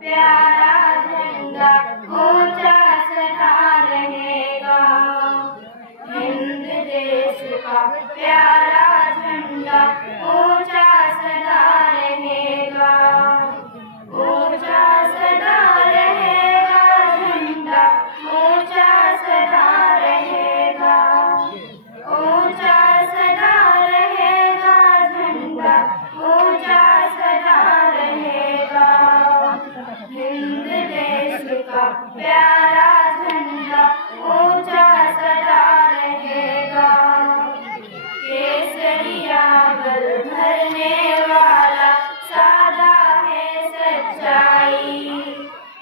प्यारा झंडा ऊंचा सदा रहेगा। हिंद देश का प्यारा झंडा ऊंचा सदा रहेगा। ऊंचा सदा रहेगा झंडा, ऊंचा सदा रहेगा। ऊंचा सदा रहेगा झंडा, ऊंचा सदा रहेगा। हिंद देश का प्यारा झंडा ऊंचा सदा रहेगा। केसरिया बल भरने वाला सादा है सच्चाई।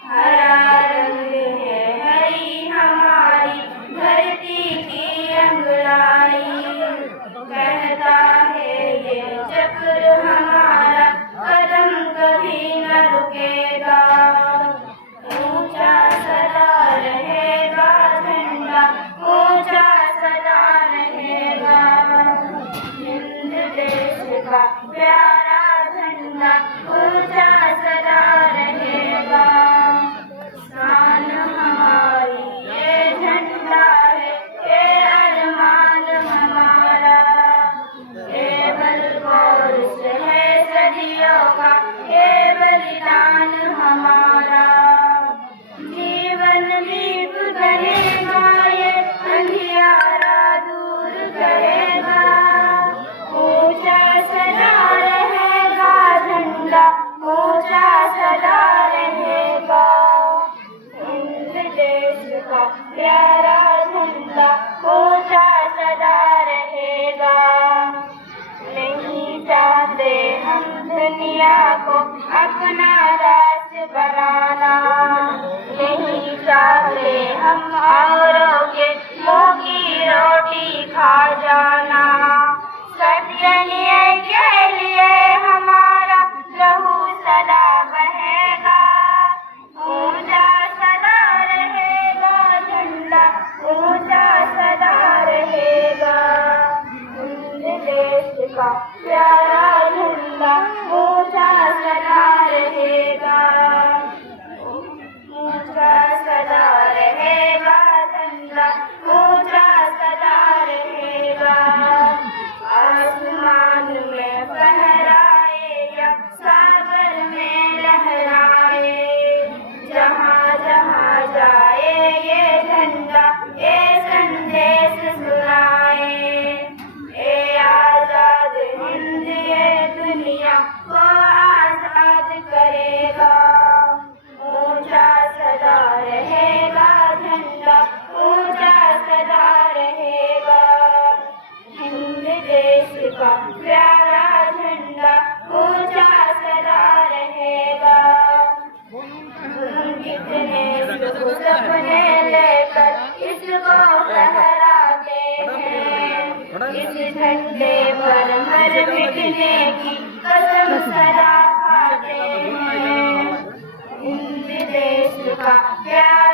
हरा रंग है हरी हमारी धरती की अंगड़ाई। कहता है ये चक्र हमारा कदम कभी न रुकेगा। ऊंचा सदा रहेगा झंडा, ऊंचा सदा रहेगा। हिंद देश का प्यारा झंडा ऊंचा सदा रहेगा। शान हमारी ये झंडा है, ये अरमान हमारा। केवल गौरव है सदियों का ये बलिदान हमारा। जीवन दीप करेगा ये अंधियारा दूर करेगा। ऊंचा सदा रहेगा झंडा, ऊंचा सदा रहेगा। हिंद देश का प्यारा झंडा ऊंचा सदा रहेगा। नहीं चाहते हम दुनिया को अपना राज बनाना। नहीं चाहते हम औरों के मुंह की रोटी खा जाना। सत्य न्याय के लिए हमारा लहू सदा बहेगा। ऊंचा सदा रहेगा झंडा, ऊंचा सदा रहेगा। हिंद देश का प्यारा झंडा ऊंचा सदा रहेगा। ऊंचा सदा रहेगा झंडा, ऊंचा सदा रहेगा। आसमान में फहराए या सागर में लहराए, जहाँ जहाँ जाए ये झंडा ये संदेश सुनाए। ए आजाद हिंद ये दुनिया को आजाद करेगा। ऊंचा सदा रहेगा झंडा, ऊंचा सदा रहेगा। हिंद देश का प्यारा झंडा ऊंचा सदा रहेगा। कितने सपने लेकर इसको फहराते हैं। इस झंडे पर मर मिटने की कसम सदा खाते हैं। हिंद देश का प्यारा